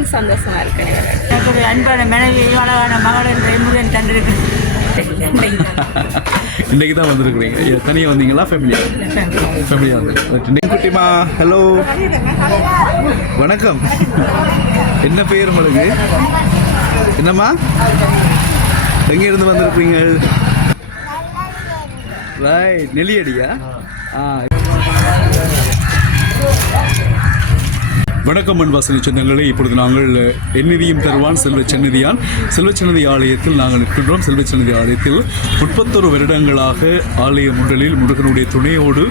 இன்னும் சந்தோஷமாக இருக்கேன். எனக்கு ஒரு அன்பான மனைவி அழகான மகள் என்ற முருகன் தந்திருக்கு. இன்றைக்கு தான் வந்திருக்கிறீங்க. தனியாக வந்தீங்களா? ஃபேமிலியாக வந்து குட்டிமா. ஹலோ, வணக்கம். என்ன பேர் உங்களுக்கு? என்னம்மா, எங்கேருந்து வந்திருக்கிறீங்க? ரைட், நெல்லியடியா? வணக்கம் அன்பாசனை சொந்தங்களே, இப்பொழுது நாங்கள் எந்நிதியும் தருவான் செல்வச்சன்னதி ஆலயத்தில் நாங்கள் நிற்கின்றோம். செல்வச்சன்னதி ஆலயத்தில் 31 வருடங்களாக ஆலய முன்றலில் முருகனுடைய துணையோடு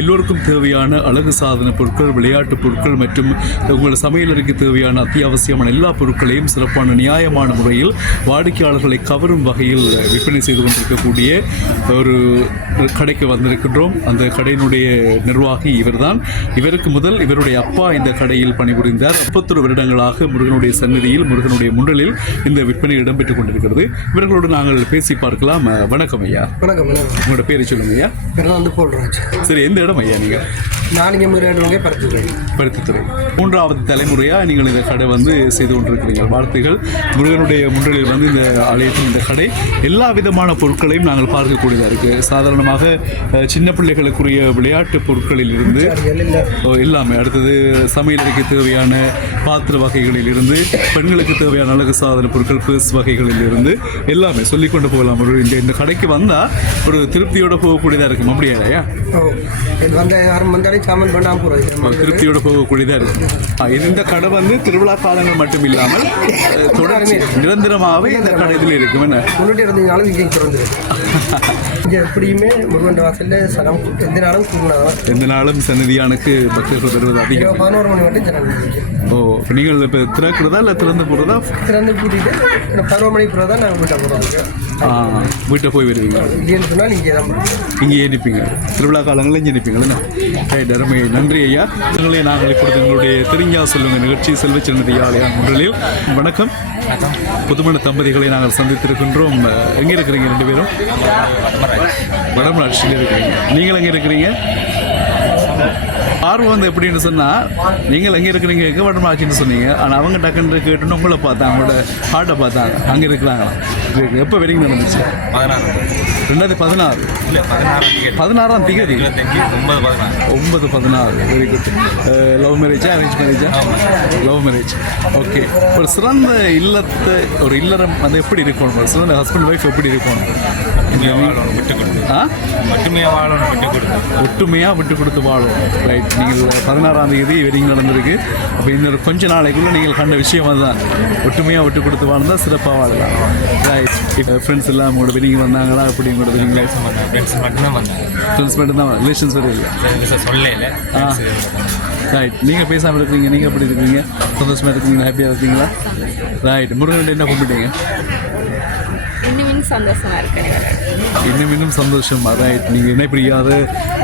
எல்லோருக்கும் தேவையான அழகு சாதன பொருட்கள், விளையாட்டுப் பொருட்கள் மற்றும் உங்கள் சமையலறைக்கு தேவையான அத்தியாவசியமான எல்லா பொருட்களையும் சிறப்பான நியாயமான முறையில் வாடிக்கையாளர்களை கவரும் வகையில் விற்பனை செய்து கொண்டிருக்கக்கூடிய ஒரு கடைக்கு வந்திருக்கின்றோம். அந்த கடையினுடைய நிர்வாகி இவர்தான். இவருக்கு முதல் இவருடைய அப்பா இந்த கடையில் பணிபுரிந்தார். 31 வருடங்களாக முருகனுடைய சன்னதியில், முருகனுடைய முன்றலில் இந்த விற்பனை இடம்பெற்றுக் கொண்டிருக்கிறது. இவர்களோடு நாங்கள் பேசி பார்க்கலாம். வணக்கம் ஐயா. வணக்கம். உங்களோட பேரை சொல்லுங்க ஐயா. வந்து போல்ராஜ். சரி, எந்த இடம் ஐயா நீங்க? பருத்தித்துறை. 3வது தலைமுறையா நீங்கள் இந்த கடை வந்து செய்து கொண்டிருக்கிறீங்க. வாழ்த்துகள். முருகனுடைய முன்றலில் வந்து இந்த ஆலயத்தில் இந்த கடை எல்லா விதமான பொருட்களையும் நாங்கள் பார்க்கக்கூடியதாக இருக்கு. சாதாரணமாக சின்ன பிள்ளைகளுக்குரிய விளையாட்டு பொருட்களில் இருந்து எல்லாமே, அடுத்தது சமையலறைக்கு தேவையான பாத்திர வகைகளில் இருந்து பெண்களுக்கு தேவையான அழகு சாதன பொருட்கள், பர்ஸ் வகைகளில் இருந்து எல்லாமே சொல்லிக்கொண்டு போகலாம். ஒரு இந்த கடைக்கு வந்தால் ஒரு திருப்தியோட போகக்கூடியதாக இருக்கும். அப்படியா? திருப்தியோட போகக்கூடியதாக இருக்கும். இந்த கடை வந்து திருவிழா காலங்கள் மட்டும் இல்லாமல் தொடர்ந்து நிரந்தரமாகவே இந்த கடை இதில் இருக்கும். என்ன எப்படியுமே முருகன் வாசல்ல சனம் எந்த நாளும் சன்னதியானுக்கு பக்தர்கள் வருவது அதிகம். 11 மணி மட்டும் ஜனம். ஓ, நீங்கள் இப்போ திறக்கிறதா இல்லை திறந்து போகிறதா? திறந்து கூட்டிட்டு 11 மணிக்கு பிறகு தான் நாங்கள் வீட்டை போகிறோம். வீட்டை போய் வருவீங்க? இல்லைன்னு சொன்னால் இங்கே நிற்பீங்க. திருவிழா காலங்களில் இங்கே நிற்பீங்களா? அருமை, நன்றி ஐயா. உங்களே நாங்கள் இப்பொழுது எங்களுடைய தெரிஞ்சா சொல்லுங்கள் நிகழ்ச்சி செல்வச்சன்னதி ஆலயம் முன்றலில். வணக்கம். புதுமண தம்பதிகளை நாங்கள் சந்தித்திருக்கின்றோம். எங்கே இருக்கிறீங்க ரெண்டு பேரும்? வடமராட்சியில் இருக்கிறீங்க. நீங்கள் எங்கே இருக்கிறீங்க? ஆர்வம் வந்து எப்படின்னு சொன்னால், நீங்கள் எங்கே இருக்கிறீங்க வடமராட்சின்னு சொன்னீங்க. ஆனால் அவங்க டக்குன்னு கேட்டுன்னு உங்களை பார்த்தாங்க, உங்களோட ஹார்ட்டை பார்த்தாங்க. அங்கே இருக்கிறாங்களா? எப்போ வெட்டிங் நடந்துச்சு? 2016. 16ஆம் தேதி. 9/16. Very good. லவ் மேரேஜா, அரேஞ்ச் மேரேஜா? Love marriage. ஓகே. ஒரு சிறந்த இல்லத்தை, ஒரு இல்லறம் அது எப்படி இருக்கணும்? ஒரு சிறந்த ஹஸ்பண்ட் ஒய்ஃப் எப்படி இருக்கணும்? ஒற்றுமையாக விட்டு கொடுத்து வாழும். ரைட். நீங்கள் 16ஆம் தேதி வெட்டிங் நடந்திருக்கு. அப்போ இன்னொரு கொஞ்ச நாளைக்குள்ளே நீங்கள் கண்ட விஷயம் அதுதான். ஒற்றுமையாக விட்டு கொடுத்து வாழ்ந்தால் சிறப்பாக வாழலாம். ரைட். இப்போ ஃப்ரெண்ட்ஸ் எல்லாம் உங்களோட வெட்டிங் வந்தாங்களா? எப்படி உங்களோட வெட்டிங்களா? ஃப்ரெண்ட்ஸ் மட்டும்தான், ரிலேஷன்ஸ் வரும் இல்லை? ரைட். நீங்கள் பேசாமல் இருக்கிறீங்க. நீங்கள் எப்படி இருக்கீங்க? சந்தோஷமாக இருக்கீங்களா? ஹாப்பியாக இருக்கீங்களா? ரைட். முருகன் என்ன கும்பிட்டீங்க? சந்தோஷமாக இருக்கேன். இன்னும் சந்தோஷம். ரைட். நீங்கள் இணைப்பிரியாத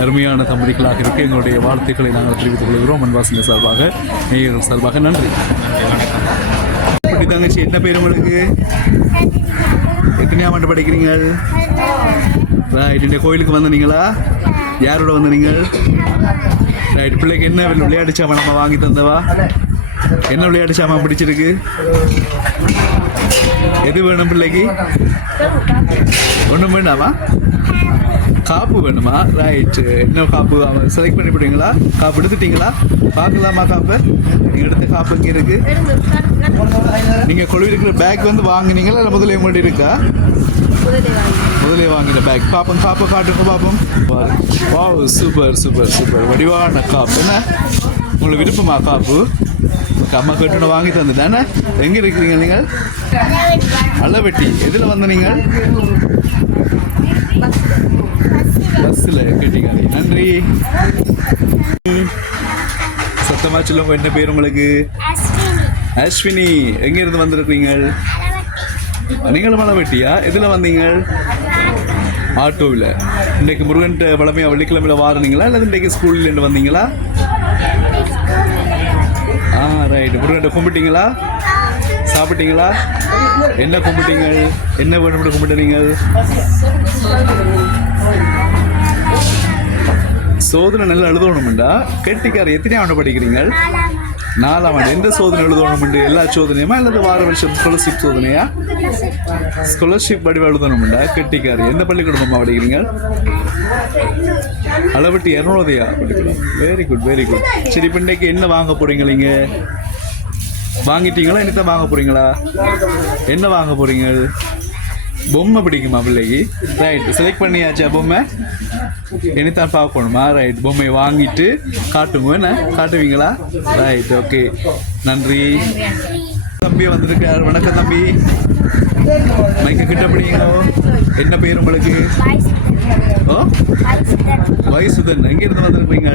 அருமையான தம்பதிகளாக இருக்க எங்களுடைய வாழ்த்துக்களை நாங்கள் தெரிவித்துக் கொள்கிறோம். அன்பாசிங்க சார்பாக, நேயர்கள் சார்பாக நன்றி. எப்படி தங்கச்சி, என்ன பேர் உங்களுக்கு? எத்தனையாம் ஆண்டு படிக்கிறீங்க? ரைட். இந்த கோயிலுக்கு வந்தீங்களா? யாரோட வந்தீங்க? ரைட். பிள்ளைக்கு என்ன விளையாட்டு சாமான் நம்ம வாங்கி தந்தவா? என்ன விளையாட்டு சாமான் பிடிச்சிருக்கு? எது வேணும் பிள்ளைக்கு? ஒன்றும் வேண்டாமா? காப்பு வேணுமா? ரைட். என்ன காப்பு செலக்ட் பண்ணி போடுவீங்களா? காப்பு எடுத்துட்டீங்களா? பார்க்கலாமா காப்பு? நீங்கள் எடுத்த காப்பு இங்கே இருக்கு. நீங்கள் கொழுவிருக்கிற பேக் வந்து வாங்கினீங்களா இல்லை முதலே உங்கள்கிட்ட இருக்கா? முதலே வாங்கின பேக். பாப்போம், காப்பை காட்டுங்க பாப்போம். வா, சூப்பர் சூப்பர் சூப்பர். வடிவான காப்பு. என்ன உங்களுக்கு விருப்பமா காப்பு? அம்மா கேட்டு வாங்கி தந்து தானே. எங்கே இருக்கிறீங்க நீங்கள்? அளவெட்டி. எதில் வந்த நீங்கள்? பஸ்ஸில் கேட்டீங்க. நன்றி. சத்தமா சொல்லுங்க. என்ன பேர் உங்களுக்கு? அஸ்வினி. எங்கேருந்து வந்திருக்கீங்க? நீங்களும் அளவெட்டியா? எதில் வந்தீங்க? ஆட்டோவில். இன்றைக்கு முருகன் பழமையாக வெள்ளிக்கிழமையில் வாருனீங்களா இல்லை இன்றைக்கு ஸ்கூல்லேருந்து வந்தீங்களா? ரைட். முருகன் கும்பிட்டீங்களா? சாப்பிட்டீங்களா? என்ன கும்பிட்டீங்க? என்ன வேணும் கும்பிட்டீங்க? சோதனை நல்லா எழுதணும்டா. கெட்டிக்கார. எத்தனையாவது படிக்கிறீங்க? 4ஆம் ஆண்டு எந்த சோதனை எழுதணும்ண்டு எல்லா சோதனையுமா அல்லது வார வருஷம் ஸ்காலர்ஷிப் சோதனையா ஸ்காலர்ஷிப் வடிவம் எழுதணும்டா கெட்டிக்காரி எந்த பள்ளிக்கூடமா படிக்கிறீங்க அளவட்டி 200 படிக்கலாம் வெரி குட் சரி இப்போ இன்னைக்கு என்ன வாங்க போறீங்க நீங்க வாங்கிட்டீங்களா என்னத்தான் வாங்க போறீங்களா என்ன வாங்க போறீங்க பொம்மை பிடிக்குமா பிள்ளைக்கு ரைட் செலக்ட் பண்ணியாச்சா பொம்மை என்னத்தான் பார்க்கணுமா ரைட் பொம்மையை வாங்கிட்டு காட்டுங்க என்ன காட்டுவீங்களா ரைட் ஓகே நன்றி தம்பி வந்திருக்கார் வணக்கம் தம்பி மைக்க கிட்ட பிடிங்களோ என்ன பேர் உங்களுக்கு ஓ வயசுதன் எங்கிருந்து வந்திருக்கீங்க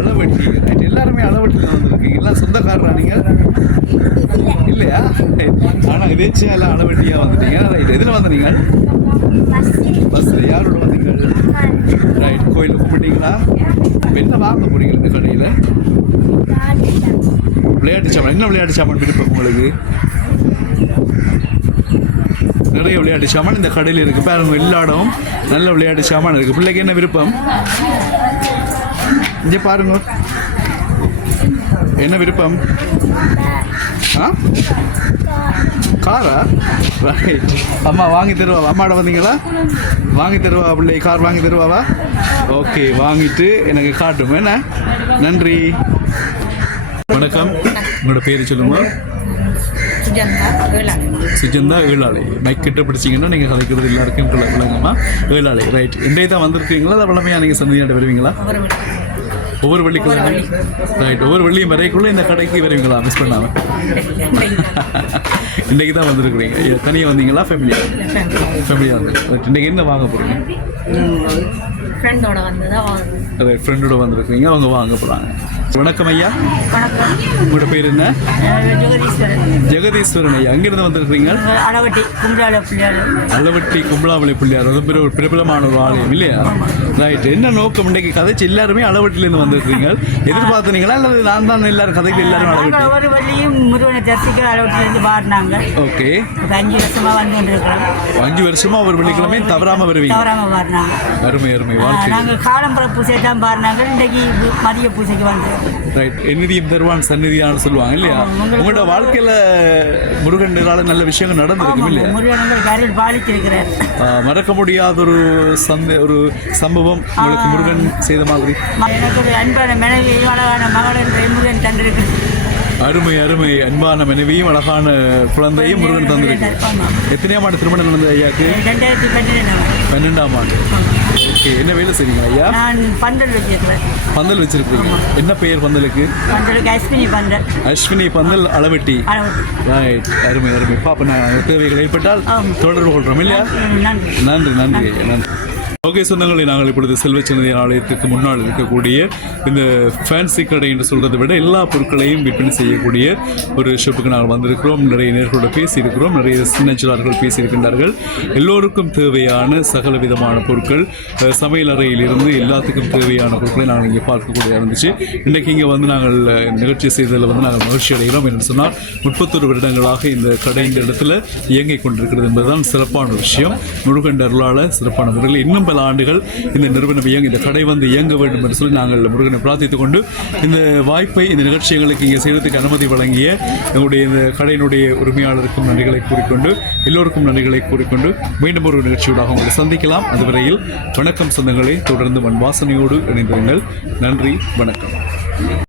அளவட்டி ரைட் எல்லாருமே அளவட்டியில் வந்திருக்கீங்க எல்லாம் சொந்தக்காரரா நீங்க இல்லையா ஆனால் எதேச்சியா எல்லாம் அளவட்டியாக வந்துட்டீங்க ரைட் எதில் வந்தீங்க பஸ்ஸில் யாரோட வந்தீங்க ரைட் கோயிலுக்கு கூப்பிட்டீங்களா என்ன வாங்க போறீங்க இந்த கடையில் விளையாட்டு சாமான் என்ன விளையாட்டு சாமான் விருப்பம் உங்களுக்கு நிறைய விளையாட்டு சாமான் இந்த கடையில் இருக்கு பாருங்க எல்லா இடமும் நல்ல விளையாட்டு சாமான் இருக்கு பிள்ளைக்கு என்ன விருப்பம் இங்கே பாருங்க என்ன விருப்பம் காரா ரைட் அம்மா வாங்கி தருவா அம்மாட வந்தீங்களா வாங்கி தருவா பிள்ளை கார் வாங்கி தருவாவா ஓகே வாங்கிட்டு எனக்கு காட்டும் என்ன நன்றி வணக்கம் உங்களோட பேர் சொல்லுங்க சுஜந்தா ஏழாளை மைக் கிட்ட பிடிச்சிங்கன்னா நீங்கள் கதைக்கிறது எல்லாருக்கும் விளங்கம்மா ஏழாளை ரைட் இன்றைய தான் வந்திருக்கீங்களா அதை வளமையாக நீங்கள் சந்தையாட வருவீங்களா ஒவ்வொரு வெள்ளிக்கிழமை ரைட் ஒவ்வொரு வெள்ளியும் வரைக்குள்ள இந்த கடைக்கு வருவீங்களா மிஸ் பண்ணாமல் இன்றைக்கி தான் வந்திருக்கிறீங்க தனியாக வந்தீங்களா ஃபேமிலியாக வந்து இன்றைக்கி என்ன வாங்க போகிறீங்க ஃப்ரெண்டோட வந்து தான் ஃப்ரெண்டோட வந்திருக்கீங்க அவங்க வாங்க போகிறாங்க வணக்கம் ஐயா உங்களோட பேர் என்ன ஜெகதீஸ்வரன் ஐயா எங்கிருந்து வந்திருக்கிறீங்க அளவட்டி கும்பலாவளி பிள்ளையார் அது ஒரு பிரபலமான ஒரு ஆலயம் இல்லையா ரைட் என்ன நோக்கம் இன்றைக்கு கதைச்சு எல்லாருமே அளவட்டிலேருந்து வந்திருக்கீங்க எதிர்பார்த்தீங்களா அல்லது நான் தான் எல்லாரும் கதைக்கு எல்லாரும் அளவட்டி ஒவ்வொரு வள்ளியும் முருகனை தரிசிக்க அளவட்டிலேருந்து பாடினாங்க ஓகே 5 வருஷமா வந்து கொண்டிருக்கிறோம் 5 வருஷமா ஒரு வெள்ளிக்கிழமை தவறாமல் வருவீங்க பாடினாங்க அருமை வாழ்க்கை நாங்கள் காலம்புற பூசை தான் பாடினாங்க இன்றைக்கு மதிய பூசைக்கு வந்து ரைட் எந்நிதியும் தருவான் சந்நிதியான்னு சொல்லுவாங்க இல்லையா உங்களோட வாழ்க்கையில முருகனால நல்ல விஷயங்கள் நடந்திருக்கும் இல்லையா முருகன் பாலிச்சிருக்கிறார் மறக்க முடியாத ஒரு சம்பவம் உங்களுக்கு முருகன் செய்த மாதிரி எனக்கு ஒரு அன்பான மனைவி அழகான மகள் என்ற முருகன் தந்திருக்கு அருமை அன்பான மனைவியும் அழகான குழந்தையும் முருகன் தந்திருக்கு எத்தனையாம் ஆண்டு திருமணம் நடந்தது ஐயாக்கு 2012ஆம் ஆண்டு ஓகே என்ன வேலை செய்றீங்க ஐயா நான் பந்தல் வச்சிருக்கீங்க என்ன பெயர் பந்தலுக்கு அஸ்வினி பந்தல் அளவட்டி ரைட் அருமை பாப்பா நான் தேவைகள் ஏற்பட்டால் தொடர்பு கொள்றோம் இல்லையா நன்றி ஐயா நன்றி ஓகே சொந்தங்களை நாங்கள் இப்பொழுது செல்வச்சன்னதி ஆலயத்துக்கு முன்னால் இருக்கக்கூடிய இந்த ஃபேன்சி கடை என்று சொல்கிறத விட எல்லா பொருட்களையும் விற்பனை செய்யக்கூடிய ஒரு ஷாப்புக்கு நாங்கள் வந்திருக்கிறோம் நிறைய நேர்களோட பேசியிருக்கிறோம் நிறைய சின்னச்சிலார்கள் பேசியிருக்கின்றார்கள் எல்லோருக்கும் தேவையான சகல விதமான பொருட்கள் சமையல் அறையிலிருந்து எல்லாத்துக்கும் தேவையான பொருட்களை நாங்கள் இங்கே பார்க்கக்கூடிய இருந்துச்சு இன்றைக்கு இங்கே வந்து நாங்கள் நிகழ்ச்சி செய்ததில் வந்து நாங்கள் மகிழ்ச்சி அடைகிறோம் என்று சொன்னால் 31 வருடங்களாக இந்த கடை இந்த இடத்துல இயங்கிக் கொண்டிருக்கிறது என்பதுதான் சிறப்பான விஷயம் முருகன் அருளால் சிறப்பான முறையில் இன்னும் பல ஆண்டுகள் இந்த நிறுவனம் இந்த கடை வந்து இயங்க வேண்டும் என்று சொல்லி நாங்கள் முருகனை பிரார்த்தித்துக் கொண்டு இந்த வாய்ப்பை இந்த நிகழ்ச்சிகளுக்கு இங்கே செய்வதற்கு அனுமதி வழங்கிய எங்களுடைய இந்த கடையினுடைய உரிமையாளருக்கும் நன்றிகளை கூறிக்கொண்டு எல்லோருக்கும் நன்றிகளை கூறிக்கொண்டு மீண்டும் ஒரு நிகழ்ச்சியோடாக உங்களை சந்திக்கலாம் அதுவரையில் வணக்கம் சொந்தங்களை தொடர்ந்து மண் வாசனையோடு இணைந்திருங்கள் நன்றி வணக்கம்